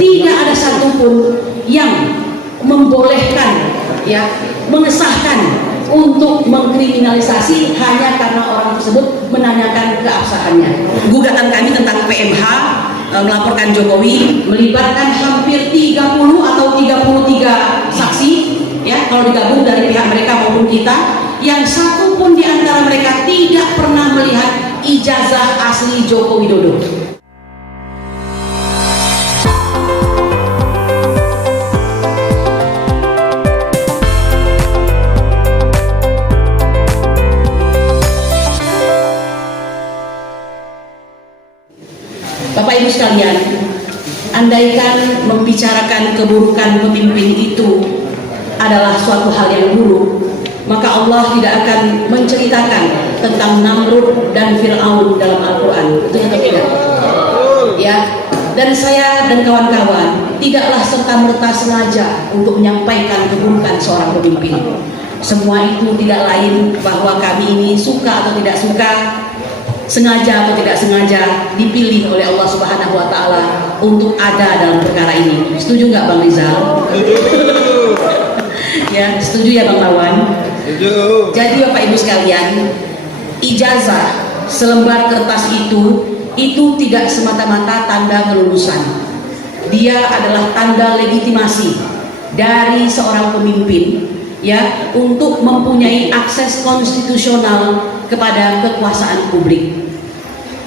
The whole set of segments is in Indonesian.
tidak ada satupun yang membolehkan, ya, mengesahkan untuk mengkriminalisasi hanya karena orang tersebut menanyakan keabsahannya. Gugatan kami tentang PMH melaporkan Jokowi melibatkan hampir 30 atau 33 saksi, ya, kalau digabung dari pihak mereka maupun kita, yang satu pun di antara mereka tidak pernah melihat ijazah asli Joko Widodo. Bapak Ibu sekalian, andaikan membicarakan keburukan pemimpin itu adalah suatu hal yang buruk, maka Allah tidak akan menceritakan tentang Namrud dan Fir'aun dalam Al-Quran. Betul atau tidak? Ya. Dan saya dan kawan-kawan tidaklah serta-merta sengaja untuk menyampaikan keburukan seorang pemimpin. Semua itu tidak lain bahwa kami ini suka atau tidak suka, sengaja atau tidak sengaja dipilih oleh Allah Subhanahu wa Ta'ala untuk ada dalam perkara ini. Setuju nggak Bang Rizal? Ya, setuju ya Bang Lawan? Setuju. Jadi Bapak Ibu sekalian, ijazah selembar kertas itu tidak semata-mata tanda kelulusan. Dia adalah tanda legitimasi dari seorang pemimpin, ya, untuk mempunyai akses konstitusional kepada kekuasaan publik,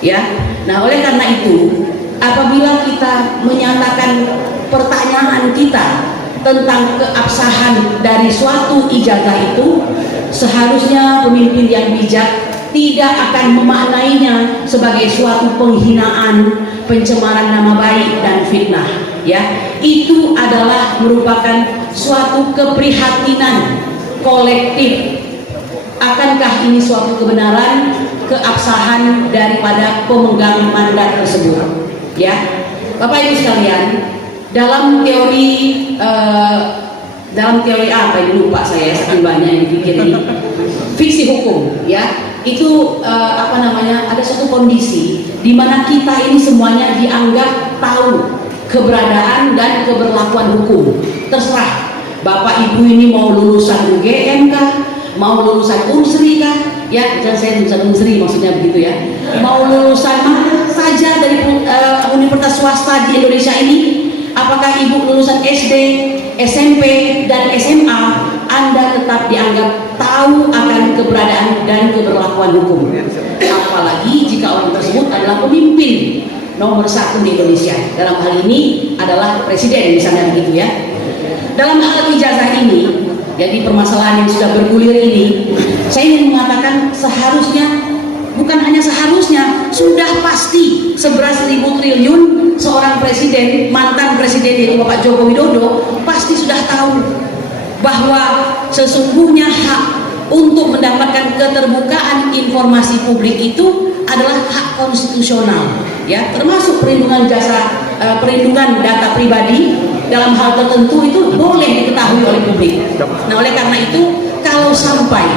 ya. Nah, oleh karena itu, apabila kita menyatakan pertanyaan kita tentang keabsahan dari suatu ijazah itu, seharusnya pemimpin yang bijak tidak akan memaknainya sebagai suatu penghinaan, pencemaran nama baik dan fitnah, ya. Itu adalah merupakan suatu keprihatinan kolektif. Akankah ini suatu kebenaran, keabsahan daripada pemegang mandat tersebut, ya. Bapak Ibu sekalian, dalam teori apa ini, lupa saya saking banyak yang dipikir ini, fiksi hukum, ya, itu ada suatu kondisi di mana kita ini semuanya dianggap tahu keberadaan dan keberlakuan hukum. Terserah Bapak Ibu ini mau lulusan UGM kah, mau lulusan Unsri kah, ya, dan saya lulusan Unsri maksudnya begitu, ya, mau lulusan mana saja dari universitas swasta di Indonesia ini, apakah Ibu lulusan SD, SMP, dan SMA, Anda tetap dianggap tahu akan keberadaan dan keberlakuan hukum. Apalagi jika orang tersebut adalah pemimpin nomor 1 di Indonesia, dalam hal ini adalah presiden misalnya begitu, ya. Dalam hal ijazah ini, jadi permasalahan yang sudah bergulir ini, saya ingin mengatakan seharusnya, bukan hanya seharusnya, sudah pasti 11.000 triliun seorang presiden, mantan presiden yaitu Bapak Joko Widodo, pasti sudah tahu bahwa sesungguhnya hak untuk mendapatkan keterbukaan informasi publik itu adalah hak konstitusional, ya, termasuk perlindungan data pribadi dalam hal tertentu itu boleh diketahui oleh publik. Nah, oleh karena itu, kalau sampai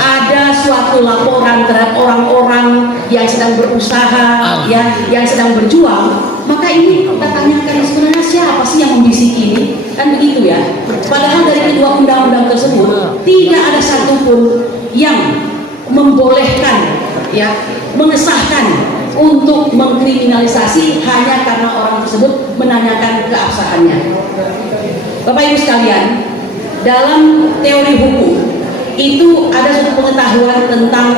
ada suatu laporan terhadap orang-orang yang sedang berusaha, ya, yang sedang berjuang, maka ini kita tanyakan sebenarnya siapa sih yang membisiki ini, kan begitu, ya. Padahal dari kedua undang-undang tersebut tidak ada satupun yang membolehkan, ya, mengesahkan untuk mengkriminalisasi hanya karena orang tersebut menanyakan keabsahannya. Bapak Ibu sekalian, dalam teori hukum itu ada suatu pengetahuan tentang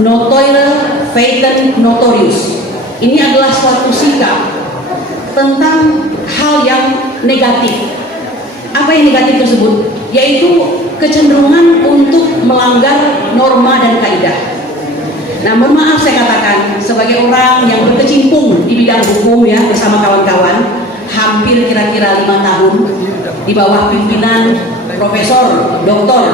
notoire feiten notorius. Ini adalah suatu sikap tentang hal yang negatif. Apa yang negatif tersebut? Yaitu kecenderungan untuk melanggar norma dan kaidah. Nah, mohon maaf saya katakan sebagai orang yang berkecimpung di bidang hukum, ya, bersama kawan-kawan hampir kira-kira 5 tahun di bawah pimpinan Profesor Dr.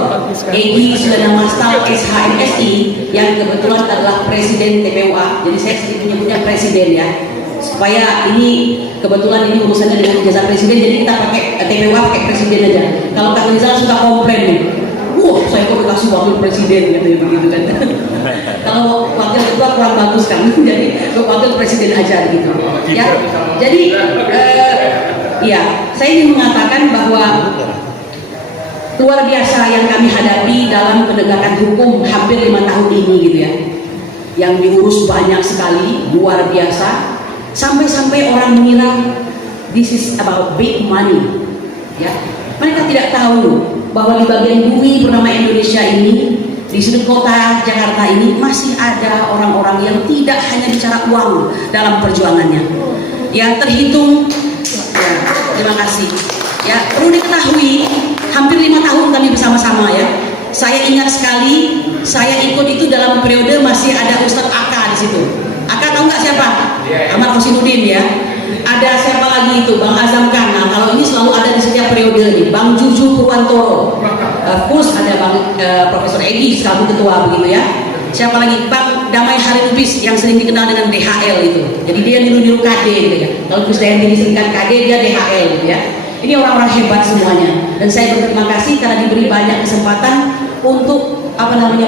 Egy Sujana Mastal SHMSI yang kebetulan adalah Presiden TPUA. Jadi saya sering menyebutnya Presiden, ya, supaya ini kebetulan ini urusannya dengan jasa Presiden, jadi kita pakai TPUA pakai Presiden aja. Kalau Kang Rizal suka komplain nih, saya kok dikasih wakil presiden gitu, begitu kan. Kalau wakil ketua kurang bagus kan, jadi wakil presiden aja gitu, ya. Jadi Ya, saya ingin mengatakan bahwa luar biasa yang kami hadapi dalam penegakan hukum hampir 5 tahun ini gitu ya, yang diurus banyak sekali, luar biasa, sampai-sampai orang mengira this is about big money ya. Mereka tidak tahu bahwa di bagian bumi bernama Indonesia ini, di sudut kota Jakarta ini, masih ada orang-orang yang tidak hanya bicara uang dalam perjuangannya ya, terhitung ya. Terima kasih ya. Perlu diketahui hampir 5 tahun kami bersama-sama ya. Saya ingat sekali, saya ikut itu dalam periode masih ada Ustadz Aka di situ. Aka tahu nggak siapa? Ahmad Hosinuddin ya. Ada siapa lagi itu? Bang Azam Khan. Nah, kalau ini selalu ada di setiap periode nih. Bang Juju Purwantoro. Of course ada Bang Profesor Egi selaku ketua begitu ya. Siapa lagi? Bang Damai Hari Lubis yang sering dikenal dengan DHL itu. Jadi dia niru-niru KD gitu ya. Kalau Gus Dayanti disebutkan KD, dia DHL gitu ya. Ini orang-orang hebat semuanya. Dan saya berterima kasih karena diberi banyak kesempatan untuk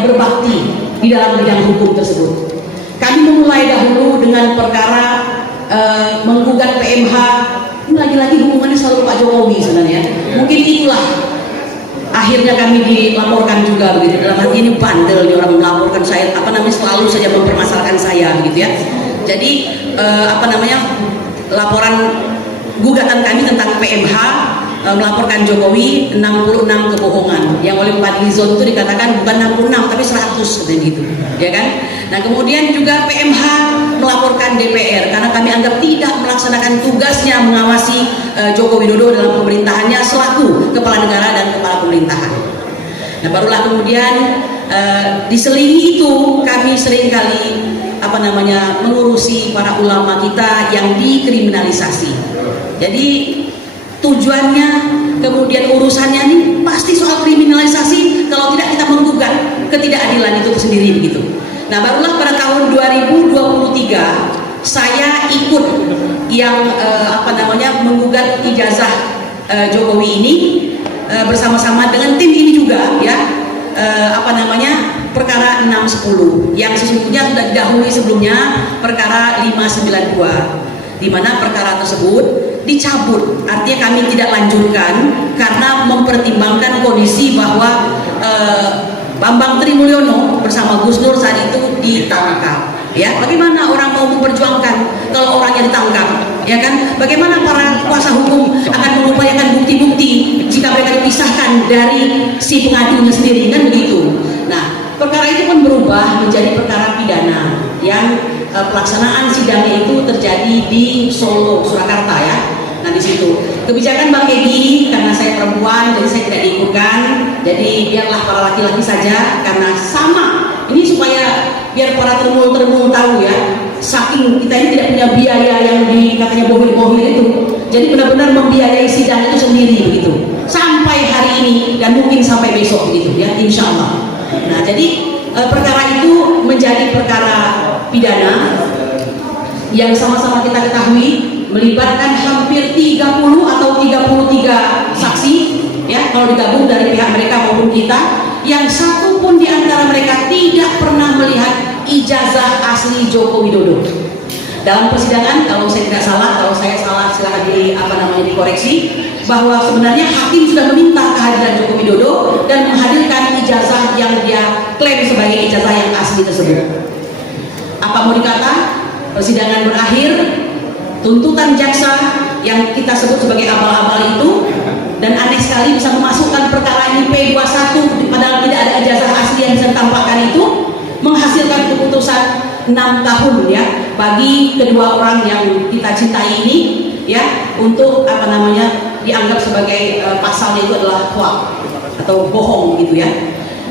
berbakti di dalam bidang hukum tersebut. Kami memulai dahulu dengan perkara menggugat PMH. Ini lagi-lagi hubungannya selalu Pak Jokowi sebenarnya. Mungkin itulah akhirnya kami dilaporkan juga begitu. Dalam hati ini bandel nih orang melaporkan saya, selalu saja mempermasalahkan saya begitu ya. Jadi laporan gugatan kami tentang PMH melaporkan Jokowi 66 kebohongan yang oleh Pak Lizon itu dikatakan bukan 66 tapi 100 gitu ya kan. Nah kemudian juga PMH melaporkan DPR karena kami anggap tidak melaksanakan tugasnya mengawasi Joko Widodo dalam pemerintahannya selaku kepala negara dan kepala pemerintahan. Nah barulah kemudian diselingi itu kami seringkali mengurusi para ulama kita yang dikriminalisasi. Jadi tujuannya kemudian urusannya ini pasti soal kriminalisasi, kalau tidak kita menggugat ketidakadilan itu sendiri begitu. Nah barulah pada tahun 2023 saya ikut yang menggugat ijazah Jokowi ini bersama-sama dengan tim ini juga ya, perkara 610 yang sesungguhnya sudah didahului sebelumnya perkara 592, di mana perkara tersebut dicabut, artinya kami tidak lanjutkan karena mempertimbangkan kondisi bahwa Bambang Trimulyono bersama Gus Dur saat itu ditangkap. Ya, bagaimana orang mau memperjuangkan kalau orangnya ditangkap? Ya kan? Bagaimana para kuasa hukum akan mengupayakan bukti-bukti jika mereka dipisahkan dari si pengadunya sendiri kan begitu? Nah, perkara itu pun berubah menjadi perkara pidana yang pelaksanaan sidangnya itu terjadi di Solo, Surakarta ya. Nah di situ kebijakan Bang Egi karena saya perempuan jadi saya tidak diikutkan, jadi biarlah para laki-laki saja karena sama ini supaya biar para termul tahu ya, saking kita ini tidak punya biaya yang katanya bohil-bohil itu, jadi benar-benar membiayai sidang itu sendiri begitu sampai hari ini dan mungkin sampai besok begitu ya insya Allah. Nah jadi perkara itu menjadi perkara pidana yang sama-sama kita ketahui melibatkan hampir 30 atau 33 saksi ya kalau digabung dari pihak mereka maupun kita, yang satu pun di antara mereka tidak pernah melihat ijazah asli Joko Widodo. Dalam persidangan kalau saya tidak salah, kalau saya salah silahkan dikoreksi, bahwa sebenarnya hakim sudah meminta kehadiran Joko Widodo dan menghadirkan ijazah yang dia klaim sebagai ijazah yang asli tersebut. Apa mau dikata? Persidangan berakhir, tuntutan jaksa yang kita sebut sebagai abal-abal itu, dan aneh sekali bisa memasukkan perkara ini P21 padahal tidak ada ijazah asli yang bisa ditampakkan itu, menghasilkan keputusan 6 tahun ya bagi kedua orang yang kita cintai ini ya, untuk dianggap sebagai pasalnya itu adalah hoax atau bohong gitu ya.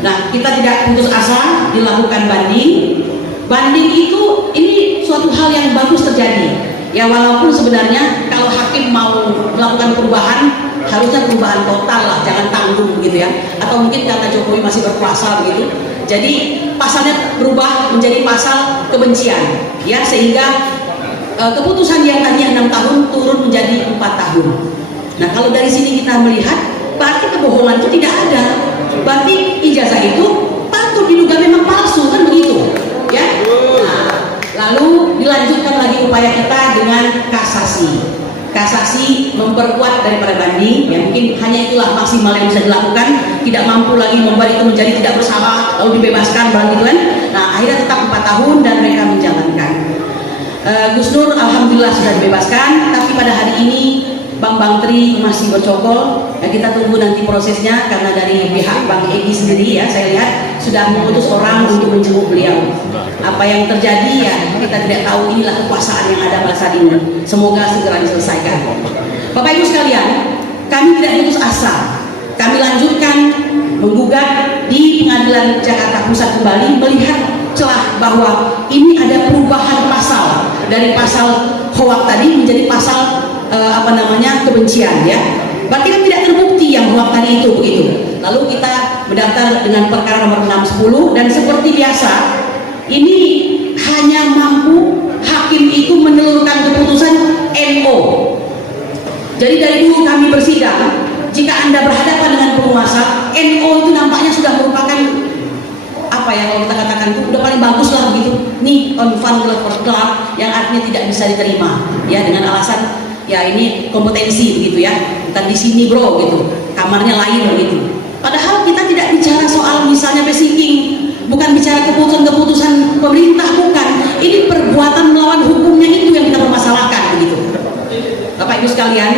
Nah kita tidak putus asa, dilakukan banding. Banding itu ini suatu hal yang bagus terjadi ya, walaupun sebenarnya kalau hakim mau melakukan perubahan harusnya perubahan total lah, jangan tanggung gitu ya, atau mungkin karena Jokowi masih berkuasa begitu, jadi pasalnya berubah menjadi pasal kebencian ya, sehingga keputusan yang tadinya 6 tahun turun menjadi 4 tahun. Nah kalau dari sini kita melihat berarti kebohongan itu tidak ada, berarti ijazah itu patut diduga memang palsu kan begitu ya. Nah lalu dilanjutkan lagi upaya kita dengan kasasi. kasasi memperkuat daripada banding, ya mungkin hanya itulah maksimal yang bisa dilakukan, tidak mampu lagi membuat itu menjadi tidak bersalah lalu dibebaskan gitu kan. Nah akhirnya tetap 4 tahun dan mereka menjalankan. Gus Nur alhamdulillah sudah dibebaskan, tapi pada hari ini Bang Tri masih bercokol. Ya, kita tunggu nanti prosesnya, karena dari pihak Bang Egy sendiri ya saya lihat sudah mengutus orang untuk menjenguk beliau. Apa yang terjadi ya kita tidak tahu, inilah kekuasaan yang ada pada saat ini. Semoga segera diselesaikan. Bapak Ibu sekalian, kami tidak putus asa. Kami lanjutkan menggugat di Pengadilan Jakarta Pusat kembali, melihat celah bahwa ini ada perubahan pasal dari pasal hoak tadi menjadi pasal kebencian ya. Berarti kan tidak terbukti yang hoak tadi itu begitu. Lalu kita mendaftar dengan perkara nomor 610, dan seperti biasa ini hanya mampu hakim itu menelurkan keputusan NO. Jadi dari dulu kami bersidang, jika Anda berhadapan dengan penguasa, NO itu nampaknya sudah merupakan apa ya, kalau kita katakan itu udah paling bagus lah begitu. Nih on fund yang artinya tidak bisa diterima ya, dengan alasan ya ini kompetensi begitu ya, bukan di sini bro gitu, kamarnya lain begitu. Padahal kita tidak bicara soal misalnya basiking, bukan bicara keputusan-keputusan pemerintah, bukan. Ini perbuatan melawan hukumnya itu yang kita permasalahkan begitu. Bapak Ibu sekalian,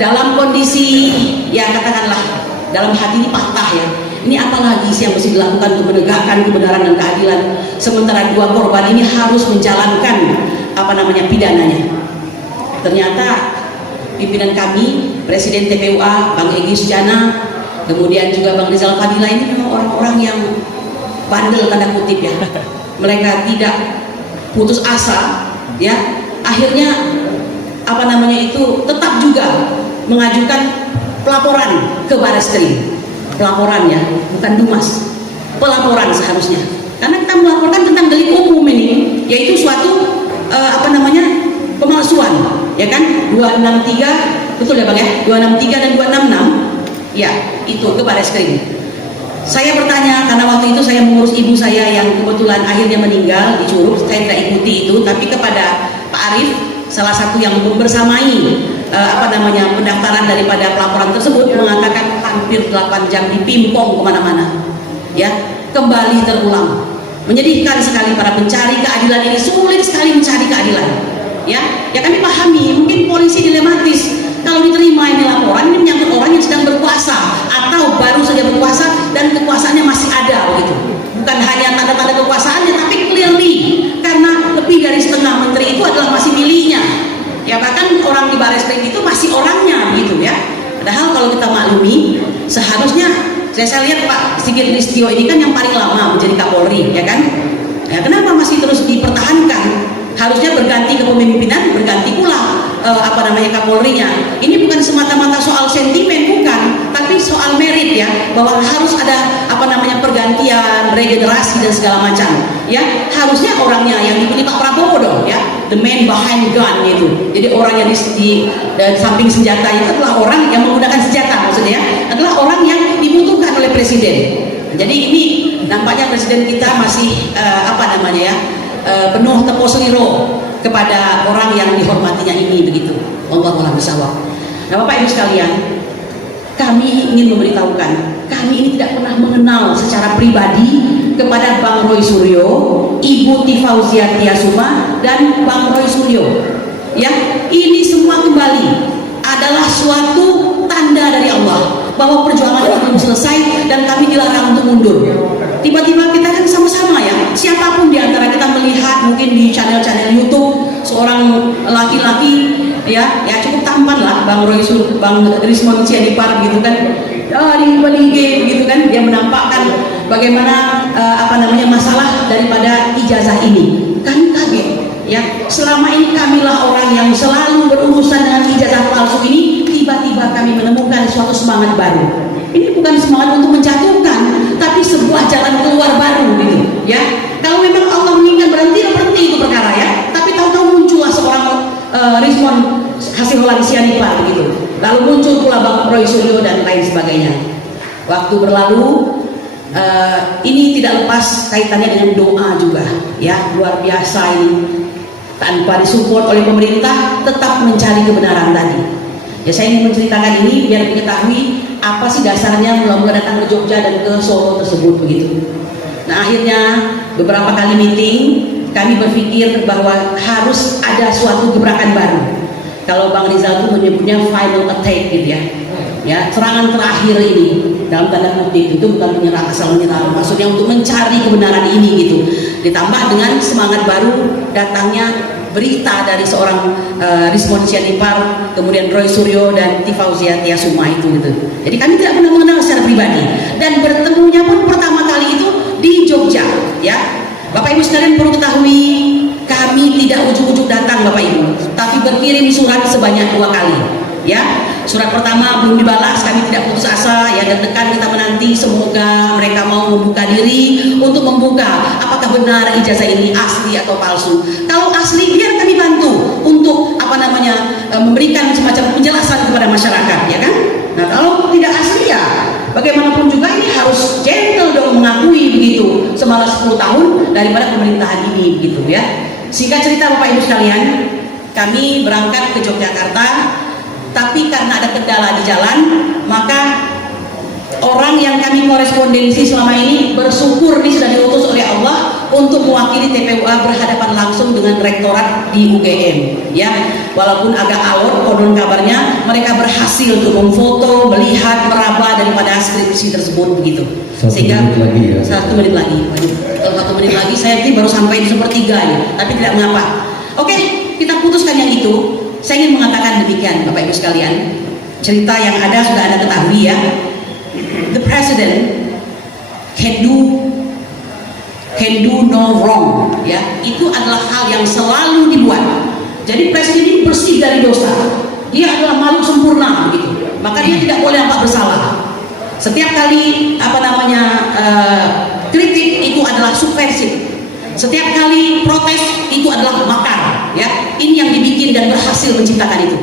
dalam kondisi ya katakanlah dalam hati ini patah ya. Ini apa lagi sih yang mesti dilakukan untuk menegakkan kebenaran dan keadilan, sementara 2 korban ini harus menjalankan pidananya. Ternyata pimpinan kami, Presiden TPUA Bang Egy Sujana, kemudian juga Bang Rizal Fadila, ini memang orang-orang yang bandel tanda kutip ya. Mereka tidak putus asa ya. Akhirnya tetap juga mengajukan pelaporan ke Barreskrim. Pelaporan ya, bukan Dumas. Pelaporan seharusnya. Karena kita melaporkan tentang delik umum ini, yaitu suatu pemalsuan, ya kan? 263, betul ya Bang ya? 263 dan 266. Ya, itu ke Barreskrim. Saya bertanya karena waktu itu saya mengurus ibu saya yang kebetulan akhirnya meninggal di Curug. Saya tidak ikuti itu, tapi kepada Pak Arief, salah satu yang bersamai pendaftaran daripada pelaporan tersebut, mengatakan hampir 8 jam dipimpong kemana-mana ya, kembali terulang. Menyedihkan sekali, para pencari keadilan ini sulit sekali mencari keadilan ya kami pahami, mungkin polisi dilematis kalau diterima ini laporan, ini menyangkut orang yang sedang berkuasa atau baru saja berkuasa dan kekuasaannya masih ada begitu. Bukan hanya tanda-tanda kekuasaannya, tapi clearly karena lebih dari setengah menteri itu adalah masih miliknya ya, bahkan orang di Barreskrim itu masih orangnya gitu ya. Padahal kalau kita maklumi, seharusnya saya lihat Pak Sigit Listio ini kan yang paling lama menjadi Kapolri ya kan, ya kenapa masih terus dipertahankan? Harusnya berganti kepemimpinan, berganti pula Kapolrinya. Ini bukan semata-mata soal sentimen, bukan, tapi soal merit ya, bahwa harus ada pergantian, regenerasi dan segala macam ya. Harusnya orangnya yang dipilih Pak Prabowo dong ya, the man behind gun gitu. Jadi orang yang di samping senjata itu adalah orang yang menggunakan senjata, maksudnya adalah orang yang dibutuhkan oleh presiden. Jadi ini nampaknya presiden kita masih penuh tepuk seliro kepada orang yang dihormatinya ini begitu. Wallahu a'lam bishawab. Nah Bapak Ibu sekalian, kami ingin memberitahukan, kami ini tidak pernah mengenal secara pribadi kepada Bang Roy Suryo, Ibu Tifauzia Tiasuma, dan Bang Roy Suryo. Ya, ini semua kembali adalah suatu tanda dari Allah bahwa perjuangan itu belum selesai dan kami dilarang untuk mundur. Tiba-tiba kita kan sama-sama ya, siapapun di antara kita melihat mungkin di channel-channel YouTube seorang laki-laki ya cukup tampan lah, Bang Rismon Sianipar gitu kan, di IG gitu kan, dia menampakkan bagaimana masalah daripada ijazah ini. Kami kaget ya, selama ini kamilah orang yang selalu berurusan dengan ijazah palsu ini, tiba-tiba kami menemukan suatu semangat baru. Ini bukan semangat untuk menjatuhkan, tapi sebuah jalan keluar baru gitu ya. Kalau memang Allah menginginkan berhenti itu perkara ya, tapi tahu-tahu muncullah seorang Rismon Hasihullah Sianipar begitu, lalu muncul pula Bang Roy Suryo dan lain sebagainya. Waktu berlalu, ini tidak lepas kaitannya dengan doa juga ya, luar biasa ini. tanpa disupport oleh pemerintah tetap mencari kebenaran tadi. Ya, saya ingin menceritakan ini biar diketahui apa sih dasarnya mula-mula datang ke Jogja dan ke Solo tersebut begitu. Nah, akhirnya beberapa kali meeting kami berpikir bahwa harus ada suatu gebrakan baru. Kalau Bang Rizal itu menyebutnya final attack gitu ya. Ya, serangan terakhir ini dalam tanda kutip itu bukan menyerang asal menyerang, maksudnya untuk mencari kebenaran ini gitu. Ditambah dengan semangat baru datangnya berita dari seorang Rismon Sianipar, kemudian Roy Suryo dan Tifauzia Tiasuma itu gitu. Jadi kami tidak pernah mengenal secara pribadi dan bertemunya pun pertama kali itu di Jogja, ya. Bapak Ibu sekalian perlu ketahui, kami tidak ujuk-ujuk datang Bapak Ibu, tapi berkirim surat sebanyak 2 kali, ya. Surat pertama belum dibalas, kami tidak putus asa, ya, deg-degan kita menanti semoga mereka mau membuka diri untuk membuka apakah benar ijazah ini asli atau palsu. Kalau asli biar kami bantu untuk memberikan semacam penjelasan kepada masyarakat, ya kan? Nah, kalau tidak asli ya bagaimanapun juga ini harus gentle dong mengakui begitu semalas 10 tahun daripada pemerintahan ini begitu ya. Singkat cerita Bapak Ibu sekalian, kami berangkat ke Yogyakarta, tapi karena ada kendala di jalan, maka orang yang kami korespondensi selama ini bersyukur ini sudah diutus oleh Allah untuk mewakili TPUA berhadapan langsung dengan rektorat di UGM, ya. Walaupun agak alot konon kabarnya, mereka berhasil untuk memfoto, melihat, meraba daripada skripsi tersebut begitu. Sehingga 1 menit lagi, 1 menit lagi saya ini baru sampai di sepertiga ya, tapi tidak mengapa. Oke, kita putuskan yang itu. Saya ingin mengatakan demikian Bapak Ibu sekalian, cerita yang ada sudah Anda ketahui ya. The president can do no wrong, ya. Itu adalah hal yang selalu dibuat. Jadi presiden ini bersih dari dosa. Dia adalah makhluk sempurna begitu. Maka dia tidak boleh nampak bersalah. Setiap kali kritik itu adalah subversif. Setiap kali protes itu adalah makar, ya. Ini yang dibikin dan berhasil menciptakan itu.